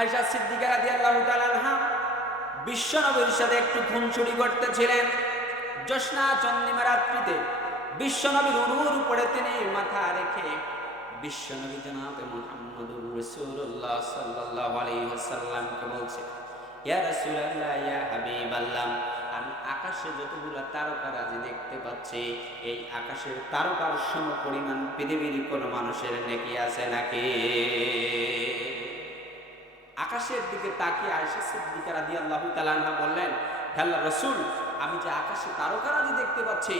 আয়সা সিদ্দিকা রাদিয়াল্লাহু তাআলা আনহা বিশ্বনবীর সাথে একটু খুনসুরি করতেছিলেন। জ্যোৎস্না চন্দ্রিমা রাত্রিতে বিশ্বনবীর উরুর উপরে তিনি মাথা রেখে বিশ্বনবী জনাবে মুহাম্মদুর রাসূলুল্লাহ সাল্লাল্লাহু আলাইহি ওয়াসাল্লামকে বলছে, ইয়া রাসূলুল্লাহ, ইয়া হাবিবাল্লাহ, আমি আকাশে যতগুলো তারকারাজি দেখতে পাচ্ছি, এই আকাশের তারকার সম পরিমাণ পৃথিবীর কোনো মানুষের নেকি আছে নাকি? আকাশের দিকে তাকিয়ে আয়েশা সিদ্দিকা রাদিয়াল্লাহু তাআলা আনহা বললেন, হে আল্লাহ রাসূল, আমি যে আকাশে তারকারাজি দেখতে পাচ্ছি,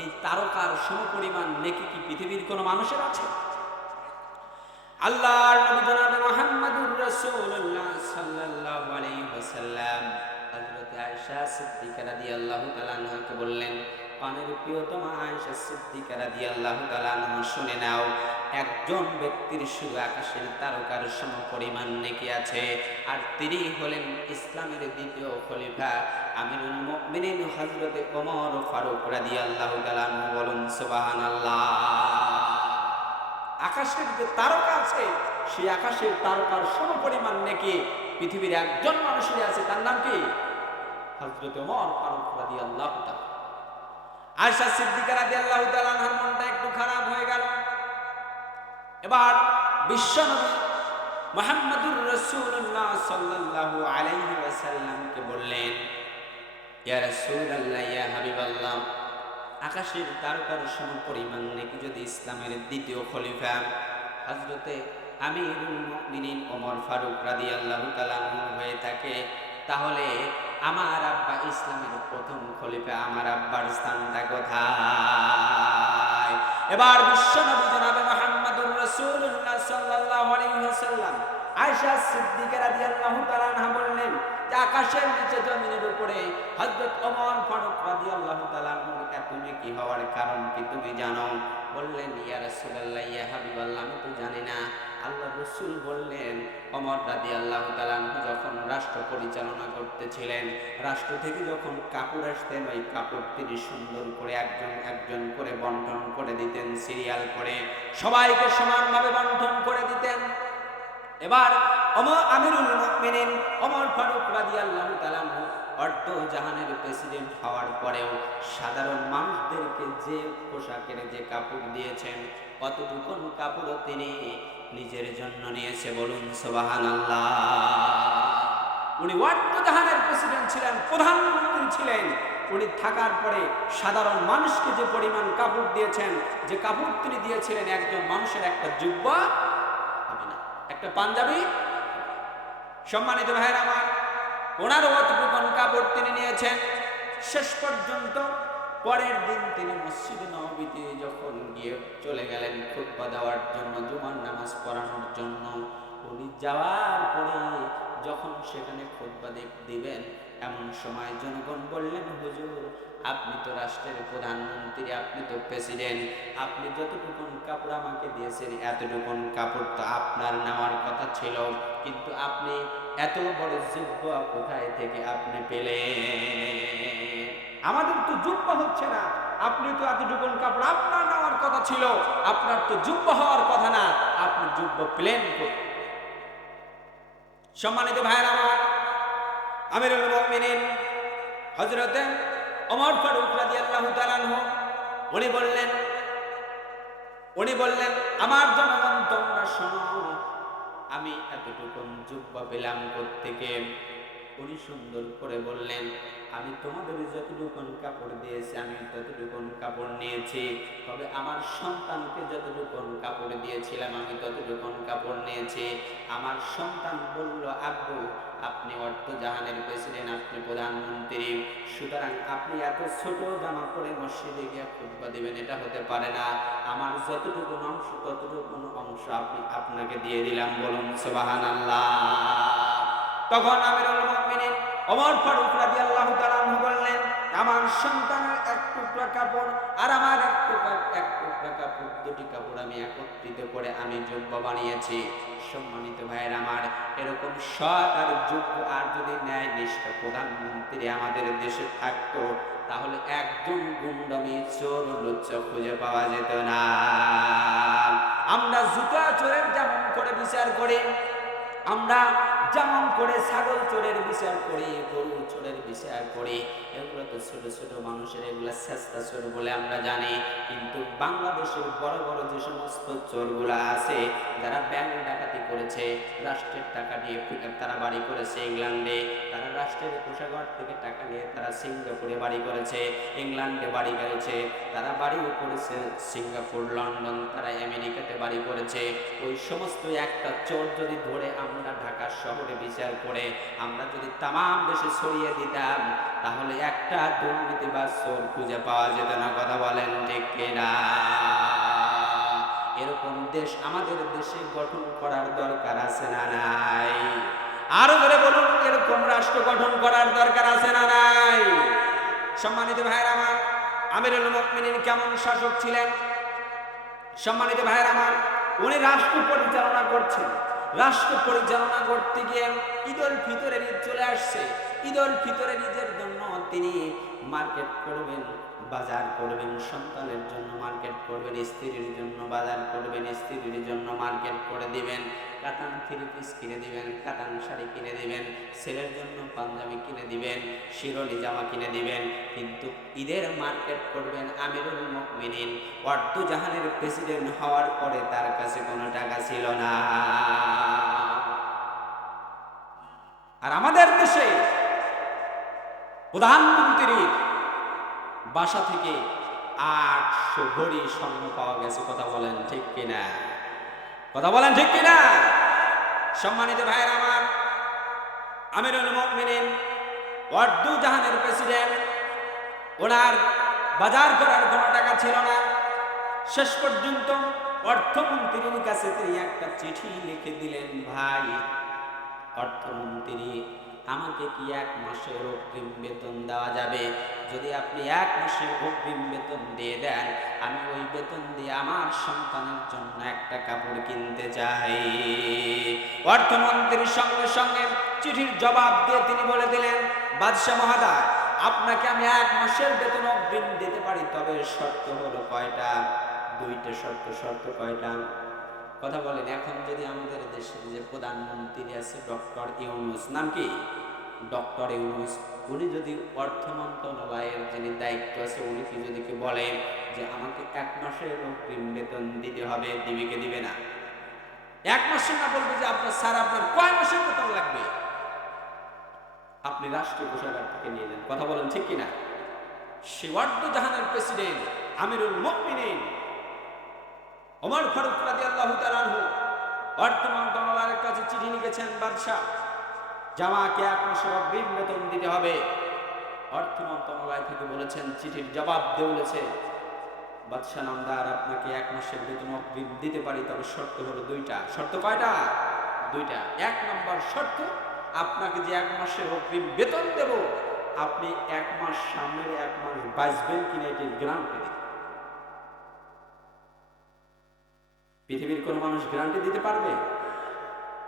এই তারকার সমপরিমাণ নেকি কি পৃথিবীর কোনো মানুষের আছে? আল্লাহর নবী জনাবে রাসূলুল্লাহ সাল্লাল্লাহু আলাইহি ওয়াসাল্লাম হযরত আয়েশা সিদ্দিকা রাদিয়াল্লাহু তাআলা আনহাকে বললেন আয়েশা সিদ্দিকা রাদিয়াল্লাহু তাআলা আনহা, শুনে নাও একজন ব্যক্তির শুধু আকাশের তারকার সম পরিমাণ নেকি আছে। আর তিনি হলেন ইসলামের দ্বিতীয় খলিফা আমিরুল মুমিনিন ওমর ফারুক রাদিয়াল্লাহু তাআলা সুবহানাল্লাহ। আকাশের যে তারকা আছে, সেই আকাশের তারকার সম পরিমাণ নাকি পৃথিবীর একজন মানুষের আছে। তার নাম কি? হযরত ওমর ফারুক রাদিয়াল্লাহু তাআলা। আয়েশা সিদ্দিকা রাদিয়াল্লাহু এবার বিশ্বনবী মুহাম্মদুর রাসূলুল্লাহ সাল্লাল্লাহু আলাইহি বললেন, ইয়া রাসূলুল্লাহ, ইয়া আকাশের তারকার সম পরিমাণ নাকি যদি ইসলামের দ্বিতীয় খলিফা? হজরতে আমিরুল মুমিনিন ওমর ফারুক তাআলা আনহু হয়ে থাকে, তাহলে আমার আব্বা ইসলামের প্রথম খলিফা, আমার আব্বার স্থানটা কোথায়? এবার বিশ্বনবী রাসূলুল্লাহ সাল্লাল্লাহু আলাইহি ওয়াসাল্লাম আয়েশা সিদ্দিকা রাদিয়াল্লাহু তাআলা বললেন আকাশের নিচে জমিনের উপরে ওমর ফারুক রাদিয়াল্লাহু তাআলা হওয়ার কারণ কি তুমি জানো? বললেন, ইয়া রাসূলুল্লাহ, ইয়া হাবিবাল্লাহ, আমি তো জানি না। আল্লাহ বললেন যখন রাষ্ট্র পরিচালনা করতেছিলেন, রাষ্ট্র থেকে যখন কাপড় আসতেন, ওই কাপড় তিনি সুন্দর করে একজন একজন করে বন্টন করে দিতেন, সিরিয়াল করে, সবাইকে সমানভাবে বন্টন করে দিতেন। এবার অমর আমিরুল মুমিনিন অমর ফারুক রাদিয়াল্লাহু তাআলা অর্ধ জাহানের প্রেসিডেন্ট হওয়ার পরেও সাধারণ মানুষদেরকে যে পোশাকের যে কাপড় দিয়েছেন, কতটুকুন কাপড়ও তিনি নিজের জন্য নিয়েছে বলুন সুবহানাল্লাহ। উনি অর্ধ জাহানের প্রেসিডেন্ট ছিলেন, প্রধানমন্ত্রী ছিলেন। উনি থাকার পরে সাধারণ মানুষকে যে পরিমাণ কাপড় দিয়েছেন, যে কাপড় তিনি দিয়েছিলেন একজন মানুষের একটা না একটা পাঞ্জাবি। সম্মানিত ভাইয়ের আমার ওনার অতটুকুন কাপড় তিনি নিয়েছেন। শেষ পর্যন্ত পরের দিন তিনি মসজিদ নবীতে যখন গিয়ে চলে গেলেন, খুতবা দেওয়ার জন্য, জুমার নামাজ পড়ানোর জন্য, উনি যাওয়ার পরে যখন সেখানে খুতবা দিবেন, এমন সময় জনগণ বললেন, হুজুর, আপনি তো রাষ্ট্রের প্রধানমন্ত্রী, আপনি তো প্রেসিডেন্ট, আপনি যতটুকুন কাপড় আমাকে দিয়েছেন, এতটুকুন কাপড় তো আপনার নেওয়ার কথা ছিল, কিন্তু আপনি এত বড় যোগ্য কোথায় থেকে আপনি পেলেন? আমাদের তো যুব্য হচ্ছে না, আপনি তো এতটুকুন কাপড় আপনার নেওয়ার কথা ছিল, আপনার তো যুব্য হওয়ার কথা না, আপনি যুব্য প্লেন সম্মানিত ভাইয়ের আমার, আমিরুল মুমিনিন হজরতে অমর ফারুক রাদিয়াল্লাহু আল্লাহ উনি বললেন উনি বললেন, আমার জনগণ, তোমরা শোনো, আমি এতটুকু যুব্য করতে গিয়ে উনি সুন্দর করে বললেন আমি তোমাদের যতটুকুন কাপড় দিয়েছি, আমি ততটুকুন কাপড় নিয়েছি। তবে আমার সন্তানকে যতটুকুন কাপড় দিয়েছিলাম, আমি ততটুকুন কাপড় নিয়েছি। আমার সন্তান বলল, আব্বু, আপনি অর্থ জাহানের প্রেসিডেন্ট, আপনি প্রধানমন্ত্রী। সুতরাং আপনি এত ছোট জামা পরে মসজিদে গিয়ে খুতবা দিবেন, এটা হতে পারে না। আমার যতটুকু অংশ ততটুকু অংশ আপনি আপনাকে দিয়ে দিলাম, বলুন সুবাহান আল্লাহ তখন আমিরুল ওমর ফারুক তাআলা আনহু বললেন, আমার সন্তানের এক টুকরা কাপড় আর আমার এক টুকরা এক টুকরা কাপড়, দুটি কাপড় আমি একত্রিত করে আমি যোগ্য বানিয়েছি। সম্মানিত ভাইয়ের আমার, এরকম সৎ আর যোগ্য আর যদি ন্যায় নিষ্ঠ প্রধানমন্ত্রী আমাদের দেশে থাকতো, তাহলে একজন গুন্ডমি, চোর লুচ্চ খুঁজে পাওয়া যেত না। আমরা জুতা চোরের যেমন করে বিচার করি, আমরা যেমন করে ছাগল চোরের বিচার করি, গরু চোরের বিচার করি। এগুলো তো ছোট ছোট মানুষের, এগুলো চেষ্টা চোর বলে আমরা জানি। কিন্তু বাংলাদেশের বড় বড় যে সমস্ত চোরগুলা আছে, যারা ব্যাংক ডাকাতি করেছে, রাষ্ট্রের টাকা দিয়ে তারা বাড়ি করেছে ইংল্যান্ডে তারা রাষ্ট্রের কোষাগার থেকে টাকা নিয়ে তারা সিঙ্গাপুরে বাড়ি করেছে, ইংল্যান্ডে বাড়ি করেছে, তারা বাড়িও করেছে সিঙ্গাপুর, লন্ডন, তারা আমেরিকাতে বাড়ি করেছে। ওই সমস্ত একটা চোর যদি ধরে আমরা ঢাকা শহরে বিচার করে, আমরা যদি তামাম দেশে ছড়িয়ে দিতাম, তাহলে একটা দুর্নীতি বা চোর খুঁজে পাওয়া যেত না, কথা বলেন ঠিক কিনা? এরকম দেশ আমাদের দেশে গঠন করার দরকার আছে না নাই? আরও ধরে বলুন, এরকম রাষ্ট্র গঠন করার দরকার আছে না নাই? সম্মানিত ভাইয়ের আমার, আমিরুল মুমিনিন কেমন শাসক ছিলেন? সম্মানিত ভাইয়ের আমার, উনি রাষ্ট্র পরিচালনা করছেন। রাষ্ট্র পরিচালনা করতে গিয়ে ঈদের ভিতরে ঈদ চলে আসছে। ঈদুল ফিতরের ঈদের জন্য তিনি মার্কেট করবেন, বাজার করবেন, সন্তানের জন্য মার্কেট করবেন, স্ত্রীর জন্য বাজার করবেন, স্ত্রীর জন্য মার্কেট করে দিবেন। কাতান থ্রি পিস কিনে দিবেন, কাতান শাড়ি কিনে দিবেন, ছেলের জন্য পাঞ্জাবি কিনে দিবেন, শিরোলি জামা কিনে দিবেন। কিন্তু ঈদের মার্কেট করবেন আমিরুল মুমিনিন। অর্ধ জাহানের প্রেসিডেন্ট হওয়ার পরে তার কাছে কোনো টাকা ছিল না আর আমাদের দেশে প্রধানমন্ত্রীর বাসা থেকে আটশো ভরি স্বর্ণ পাওয়া গেছে, কথা বলেন ঠিক কিনা? কথা বলেন ঠিক কিনা? সম্মানিত ভাইয়ের আমার, আমিরুল মুমিনিন, ওয়ার্দু জাহানের প্রেসিডেন্ট, ওনার বাজার করার কোনো টাকা ছিল না। শেষ পর্যন্ত অর্থমন্ত্রীর কাছে তিনি একটা চিঠি লিখে দিলেন, ভাই, অর্থমন্ত্রী আমাকে কি এক মাসের অগ্রিম বেতন দেওয়া যাবে? যদি আপনি এক মাসের অগ্রিম বেতন দিয়ে দেন, আমি ওই বেতন দিয়ে আমার সন্তানের জন্য একটা কাপড় কিনতে চাই। অর্থমন্ত্রীর সঙ্গে সঙ্গে চিঠির জবাব দিয়ে তিনি বলে দিলেন, বাদশাহ মহাদয় আপনাকে আমি এক মাসের বেতন অগ্রিম দিতে পারি, তবে শর্ত হলো কয়টা? দুইটা শর্ত শর্ত কয়টা? কথা বলেন, এখন যদি আমাদের দেশের যে প্রধানমন্ত্রী আছে ডক্টর ইউনুস, নাম কি? ডক্টর ইউনুস, উনি যদি অর্থ মন্ত্রণালয়ের যিনি দায়িত্ব আছে উনি যদি কি বলেন যে আমাকে এক মাসের অগ্রিম বেতন দিতে হবে, দিবে কে দিবে না? এক মাসে না বলবে যে আপনার, স্যার, আপনার কয় মাসের বেতন লাগবে? আপনি রাষ্ট্রীয় কোষাগার থেকে নিয়ে যান কথা বলেন ঠিক কিনা? সে ওয়ার্দ জাহানের প্রেসিডেন্ট আমিরুল মুমিনিন ওমর ফারুক রাদিয়াল্লাহু তাআলা আনহু অর্থ মন্ত্রণালয়ের কাছে চিঠি লিখেছেন বাদশাহ। জামাকে এক মাসের অগ্রিম বেতন দিতে হবে। অর্থ মন্ত্রণালয় থেকে বলেছেন, চিঠির জবাব দিয়ে বলেছে, বাদশাহ নামদার, আপনাকে এক মাসের বেতন অগ্রিম দিতে পারি, তবে শর্ত হলো দুইটা। শর্ত কয়টা? দুইটা। এক নম্বর শর্ত, আপনাকে যে এক মাসের অগ্রিম বেতন দেব, আপনি এক মাস সামনের এক মাস বাঁচবেন কিনা এটি গ্রান্টি দিন পৃথিবীর কোনো মানুষ গ্যারান্টি দিতে পারবে?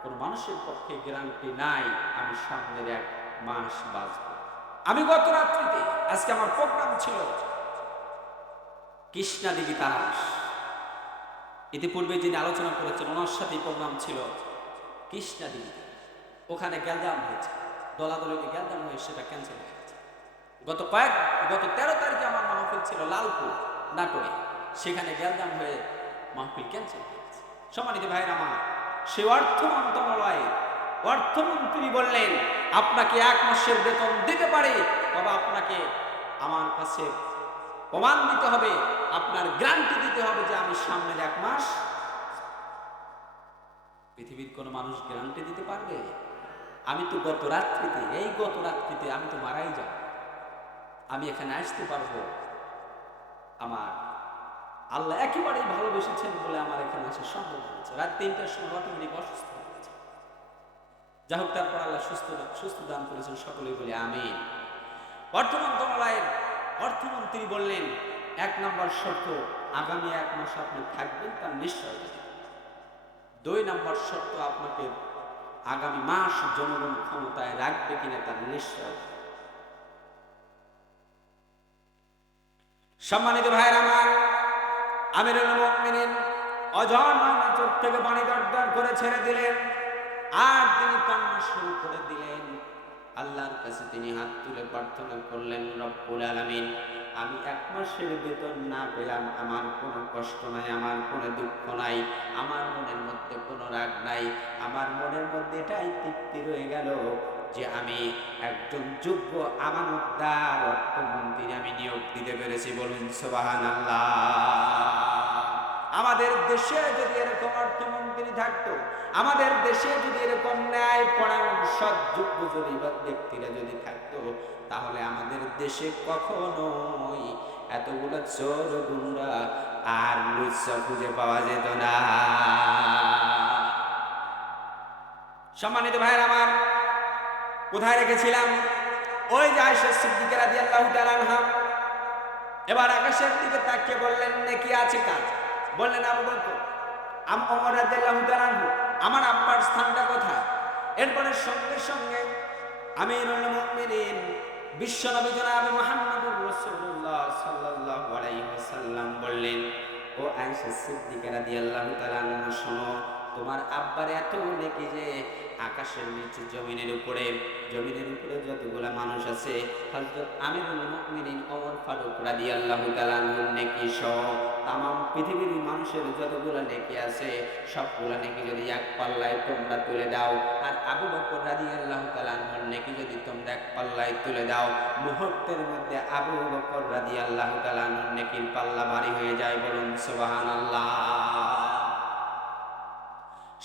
কোন মানুষের পক্ষে গ্যারান্টি নাই, আমি সামনের এক মাস বাঁচব। আমি গত রাত্রিতে, আজকে আমার প্রোগ্রাম ছিল কৃষ্ণা দেবী তারাস। ইতিপূর্বে যিনি আলোচনা করেছেন, ওনার সাথে প্রোগ্রাম ছিল কৃষ্ণা দেবী ওখানে গ্যালজাম হয়েছে। দলাদলি গ্যালজাম হয়ে সেটা ক্যান্সেল হয়ে গেছে। গত কয়েক, গত তেরো তারিখে আমার মাহফিল ছিল লালপুর, নাটোরে। সেখানে গ্যালজাম হয়ে মাহফিল ক্যান্সেল সম্মানিত ভাইয়ের আমার, সে অর্থ মন্ত্রণালয়ে অর্থমন্ত্রী বললেন, আপনাকে এক মাসের বেতন দিতে পারে, তবে আপনাকে আমার কাছে প্রমাণ দিতে হবে, আপনার গ্যারান্টি দিতে হবে যে আমি সামনের এক মাস পৃথিবীর কোনো মানুষ গ্যারান্টি দিতে পারবে? আমি তো গত রাত্রিতে, এই গত রাত্রিতে আমি তো মারাই যাব। আমি এখানে আসতে পারব আমার আল্লাহ একেবারেই ভালোবেসেছেন বলে আমার এখানে আসা সম্ভব হয়েছে। রাত তিনটার সময় অটোমেটিক অসুস্থ হয়েছে যা হোক, তারপর আল্লাহ সুস্থ সুস্থ দান করেছেন সকলেই বলে আমি অর্থ মন্ত্রণালয়ের অর্থমন্ত্রী বললেন, এক নম্বর শর্ত, আগামী এক মাস আপনি থাকবেন তার নিশ্চয় দুই নম্বর শর্ত, আপনাকে আগামী মাস জনগণ ক্ষমতায় রাখবে কিনা তার নিশ্চয় সম্মানিত ভাইয়ের আমার আমিরুল মুমিনিন অজর চোখ থেকে পানি দরদর করে ছেড়ে দিলেন। আর তিনি কান্না শুরু করে দিলেন। আল্লাহর কাছে তিনি হাত তুলে প্রার্থনা করলেন, রব্বুল আলামিন, আমি এক মাসের বেতন না পেলাম। আমার কোনো কষ্ট নাই, আমার কোনো দুঃখ নাই, আমার মনের মধ্যে কোনো রাগ নাই। আমার মনের মধ্যে এটাই তৃপ্তি রয়ে গেল। যে আমি একজন যোগ্য আমানতদার অর্থমন্ত্রী আমি নিয়োগ দিতে পেরেছি বলুন সোবাহান আমাদের দেশে যদি এরকম অর্থমন্ত্রী থাকতো, আমাদের দেশে যদি এরকম ন্যায় পরায়ণ সৎ যোগ্য যদি ব্যক্তিরা যদি থাকতো, তাহলে আমাদের দেশে কখনোই এতগুলো চোর গুন্ডা আর লুচ্ছা খুঁজে পাওয়া যেত না। সম্মানিত ভাইয়ের আমার কোথায় রেখেছিলাম? ওই যে আয়সা সিদ্দিকের রাজি আল্লাহ এবার আকাশের দিকে তাকিয়ে বললেন নেকি আছে কাজ? বললেন আবু বকর আম রাদিয়াল্লাহু তাআলা আমার আব্বার স্থানটা কোথায়? এরপরে সঙ্গে সঙ্গে আমি মুমিনিন বিশ্বনবী জনাব মুহাম্মদুর রাসূলুল্লাহ সাল্লাল্লাহু আলাইহি ওয়াসাল্লাম বললেন, ও আয়েশা সিদ্দিকা রাদিয়াল্লাহু তাআলা শোনো, তোমার আব্বার এত নেকি যে আকাশের নিচে জমিনের উপরে জমিনের উপরে যতগুলা মানুষ আছে, হযরত আমিরুল মুমিনিন ওমর ফারুক রাদিয়াল্লাহু তাআলা নেকি সহ তাম পৃথিবীর মানুষের যতগুলো নেকি আছে, সবগুলো নেকি যদি এক পাল্লায় তোমরা তুলে দাও, আর আবু বকর রাদিয়াল্লাহু তাআলা নেকি যদি তোমরা এক পাল্লায় তুলে দাও, মুহূর্তের মধ্যে আবু বকর রাদিয়াল্লাহু তাআলা নেকির পাল্লা ভারী হয়ে যায় বলুন সুবহানাল্লাহ।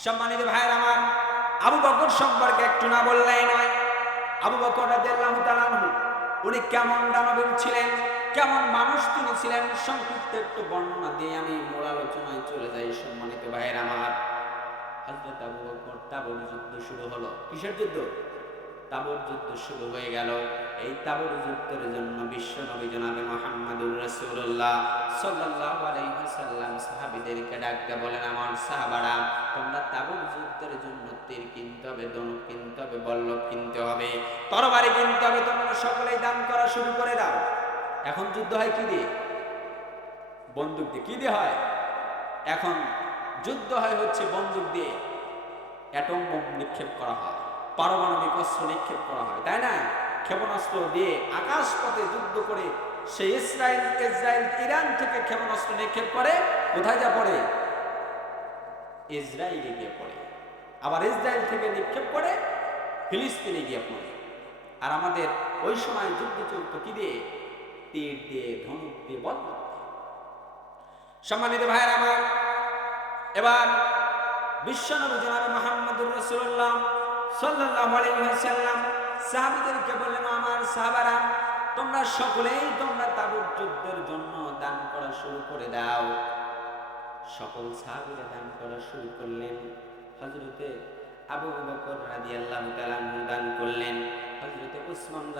সম্মানিত ভাইয়ের আমার আবু বকর সম্পর্কে একটু না বললেই নয়। আবু বকর উনি কেমন দানবীর ছিলেন, কেমন মানুষ তিনি ছিলেন সংক্ষিপ্ত একটু বর্ণনা দিয়ে আমি মূল আলোচনায় চলে যাই সম্মানিত ভাইয়ের আমার। হযরত আবু বকর তাবুর যুদ্ধ শুরু হলো। কিসের যুদ্ধ? তাবুর যুদ্ধ শুরু হয়ে গেল। এই তাবুর যুদ্ধের জন্য বিশ্ব নবী জনাবে মোহাম্মদুর রাসূলুল্লাহ সাল্লাল্লাহু আলাইহি ওয়াসাল্লাম সাহাবীদেরকে ডাকতে বলেন, আমার সাহাবারা, তোমরা তাবুর যুদ্ধের জন্য তীর কিনতে হবে ধনুক কিনতে হবে বল্লভ কিনতে হবে, তরবারি কিনতে হবে, তোমরা সকলেই দান করা শুরু করে দাও। এখন যুদ্ধ হয় কি দিয়ে? বন্দুক দিয়ে। কি দিয়ে হয়? এখন যুদ্ধ হয় হচ্ছে বন্দুক দিয়ে। অ্যাটম বোম নিক্ষেপ করা হয়। পারমাণবিক অস্ত্র নিক্ষেপ করা হয়, তাই না? ক্ষেপণাস্ত্র দিয়ে আকাশ পথে যুদ্ধ করে সে ইসরায়েল ইসরায়েল, ইরান থেকে ক্ষেপণাস্ত্র নিক্ষেপ করে, কোথায় যা পড়ে? ইসরায়েলে গিয়ে পড়ে। আবার ইসরায়েল থেকে নিক্ষেপ করে ফিলিস্তিনে গিয়ে পড়ে। আর আমাদের ওই সময় যুদ্ধ চলতো কি দিয়ে? তীর দিয়ে, ধনুক দিয়ে বন্ধ সম্মানিত ভাইয়ের আমার, এবার বিশ্বনবী জনাবে মোহাম্মদুর রাসূলুল্লাহ সাল্লাল্লাহু আমার তোমরা সকলেই তোমরা জন্য দান করা শুরু করে দাও। সকল দান করা শুরু করলেন। দান করলেন। উসমান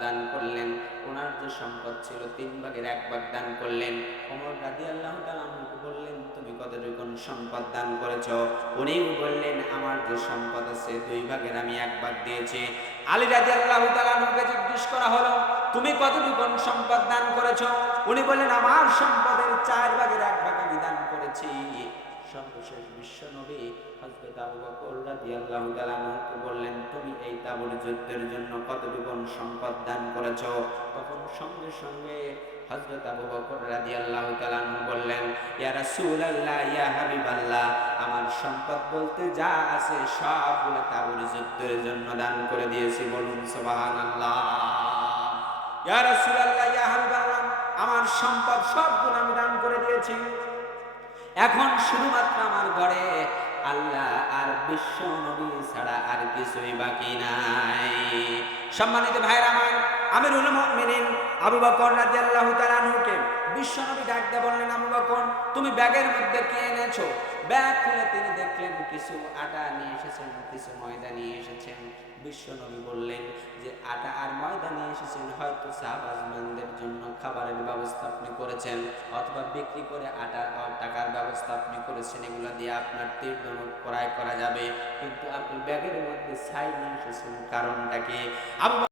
দান করলেন। ওনার যে সম্পদ ছিল তিন ভাগের এক ভাগ দান করলেন। ওমর রাদিয়াল্লাহু তাআলা কতটুকু সম্পদ দান করেছ, উনিও বললেন, আমার যে সম্পদ আছে, দুই ভাগের আমি এক ভাগ দিয়েছি। আলী রাদিয়াল্লাহু তাআলা নুকে জিজ্ঞেস করা হলো, তুমি কতটুকু সম্পদ দান করেছ? উনি বললেন, আমার সম্পদের চার ভাগের এক ভাগ আমি দান করেছি। সর্বশেষ বিশ্ব নবী হযরত আবু বকর রাদিয়াল্লাহু তাআলা আনহুকে বললেন, তুমি এই তাবুর যুদ্ধের জন্য কতটুকু সম্পদ দান করেছ? তখন সঙ্গে সঙ্গে হযরত আবু বকর রাদিয়াল্লাহু তাআলা বললেন, ইয়া রাসূলুল্লাহ, ইয়া হাবিবাল্লাহ, আমার সম্পদ বলতে যা আছে সবগুলো তাবুর যুদ্ধের জন্য দান করে দিয়েছি, বলুন সুবহানাল্লাহ। ইয়া রাসূলুল্লাহ, ইয়া হাবিবাল্লাহ, আমার সম্পদ সবগুলো আমি দান করে দিয়েছি। এখন শুধুমাত্র আমার ঘরে আল্লাহ আর বিশ্ব নবী ছাড়া আর কিছুই বাকি নাই। সম্মানিত ভাইরা আমার আমিরুল মুমিনিন আবু বকর রাদিয়াল্লাহু তাআলা আনহুকে বিশ্ব নবী ডাক দিয়ে বললেন, আবু বকর, তুমি ব্যাগের মধ্যে কি এনেছো? ব্যাগ খুলে তিনি দেখলেন, কিছু আটা নিয়ে এসেছেন, কিছু ময়দা নিয়ে এসেছেন। বিশ্ব নবী বললেন যে, আটা আর ময়দা নিয়ে এসেছেন, হয়তো সাহাবাজমানদের জন্য খাবারের ব্যবস্থা আপনি করেছেন, অথবা বিক্রি করে আটা টাকার ব্যবস্থা আপনি করেছেন, এগুলো দিয়ে আপনার তীর ক্রয় করা যাবে। কিন্তু আপনি ব্যাগের মধ্যে ছাই নিয়ে এসেছেন, কারণটা কি? আবু